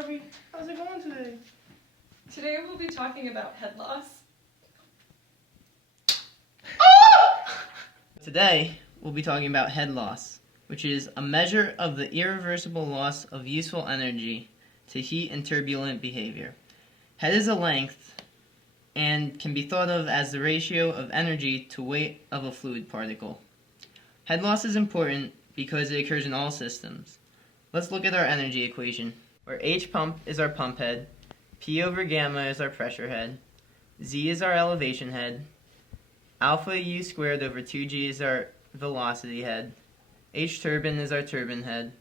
Harvey. How's it going today? Today we'll be talking about head loss. Today, we'll be talking about head loss, which is a measure of the irreversible loss of useful energy to heat and turbulent behavior. Head is a length and can be thought of as the ratio of energy to weight of a fluid particle. Head loss is important because it occurs in all systems. Let's look at our energy equation, where H pump is our pump head, P over gamma is our pressure head, Z is our elevation head, alpha U squared over 2G is our velocity head, H turbine is our turbine head,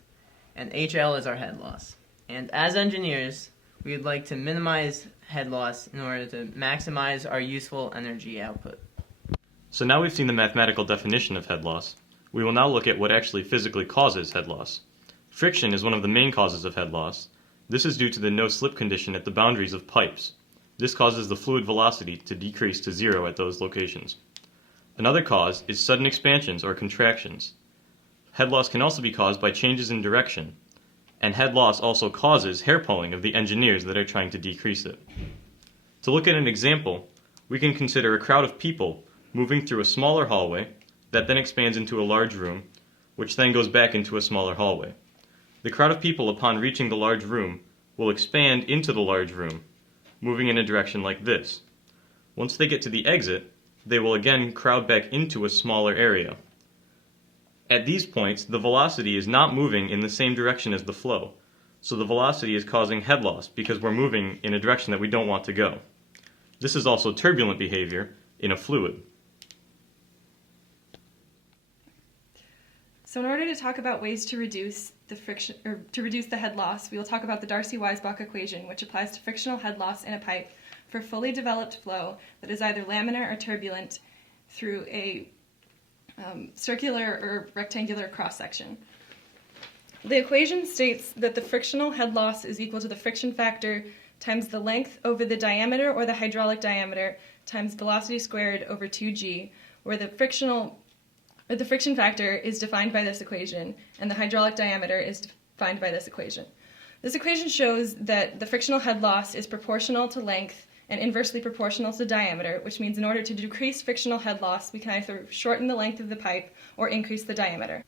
and HL is our head loss. And as engineers, we would like to minimize head loss in order to maximize our useful energy output. So now we've seen the mathematical definition of head loss. We will now look at what actually physically causes head loss. Friction is one of the main causes of head loss. This is due to the no-slip condition at the boundaries of pipes. This causes the fluid velocity to decrease to zero at those locations. Another cause is sudden expansions or contractions. Head loss can also be caused by changes in direction, and head loss also causes hair pulling of the engineers that are trying to decrease it. To look at an example, we can consider a crowd of people moving through a smaller hallway that then expands into a large room, which then goes back into a smaller hallway. The crowd of people, upon reaching the large room, will expand into the large room, moving in a direction like this. Once they get to the exit, they will again crowd back into a smaller area. At these points, the velocity is not moving in the same direction as the flow, so the velocity is causing head loss because we're moving in a direction that we don't want to go. This is also turbulent behavior in a fluid. So in order to talk about ways to reduce the friction or to reduce the head loss, we will talk about the Darcy-Weisbach equation, which applies to frictional head loss in a pipe for fully developed flow that is either laminar or turbulent through a circular or rectangular cross-section. The equation states that the frictional head loss is equal to the friction factor times the length over the diameter or the hydraulic diameter times velocity squared over 2g, where the friction factor is defined by this equation and the hydraulic diameter is defined by this equation. This equation shows that the frictional head loss is proportional to length and inversely proportional to diameter, which means in order to decrease frictional head loss, we can either shorten the length of the pipe or increase the diameter.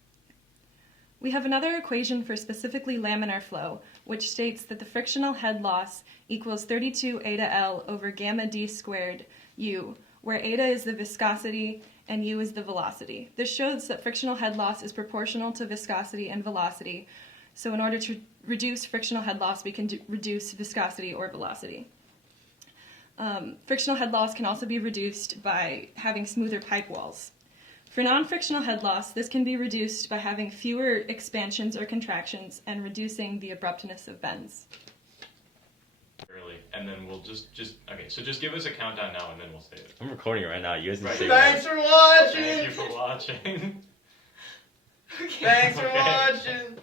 We have another equation for specifically laminar flow, which states that the frictional head loss equals 32 eta L over gamma d squared U, where eta is the viscosity and U is the velocity. This shows that frictional head loss is proportional to viscosity and velocity, so in order to reduce frictional head loss, we can reduce viscosity or velocity. Frictional head loss can also be reduced by having smoother pipe walls. For non-frictional head loss, this can be reduced by having fewer expansions or contractions and reducing the abruptness of bends. Early, and then we'll just okay, so just give us a countdown now and then we'll say it. I'm recording it right now. You guys can say Thanks for watching. Thank you for watching. Thanks for watching.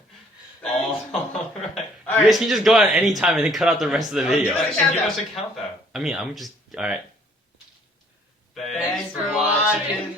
All right. You guys can just go out any time and then cut out the rest of the video. Give us a countdown. I mean, I'm just alright. Thanks for watching.